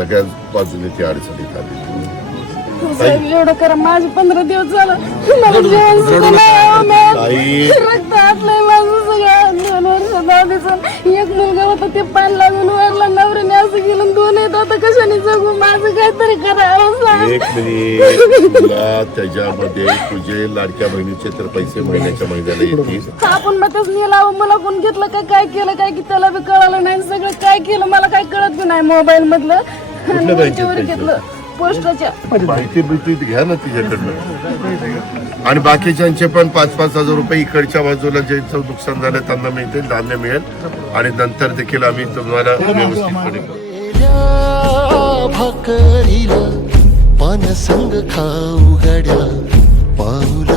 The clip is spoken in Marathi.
सगळ्या बाजूने ती अडचणीत आली. साहेब एवढं करा माझे पंधरा दिवस झालं. मला जेवण सुद्धा नाही अहो, ताई. मॅम. रक्त आटलंय माझं सगळं. दोन वर्ष आधीच एक मुलगा होता ते पान लागून वारला नवऱ्याने असं केलं दोन येत आता कशाने जगू? माझं काहीतरी करा अहो, साहेब. एक मिनिट. तुला त्याच्यामध्ये तुझे लाडक्या बहिणीचे तर पैसे महिन्याच्या महिन्याला येतील. आपण मग तेच नेला मला कोण घेतलं का काय केलं काय की त्याला बी कळालं नाही सगळं काय केलं मला काय कळत बी नाही मोबाईल मधलं आणि बँकेत? घेतलं पोस्टाच्या. माहिती बिहिती घ्या ना तिच्याकडनं. आणि बाकीच्यांचे पण पाच पाच हजार रुपये इकडच्या बाजूला ज्यांचं नुकसान झालं त्यांना मिळतील धान्य मिळेल. आणि नंतर देखील आम्ही तुम्हाला व्यवस्थितपणे भाकरीला पानसंग खाऊ गड्या पाऊल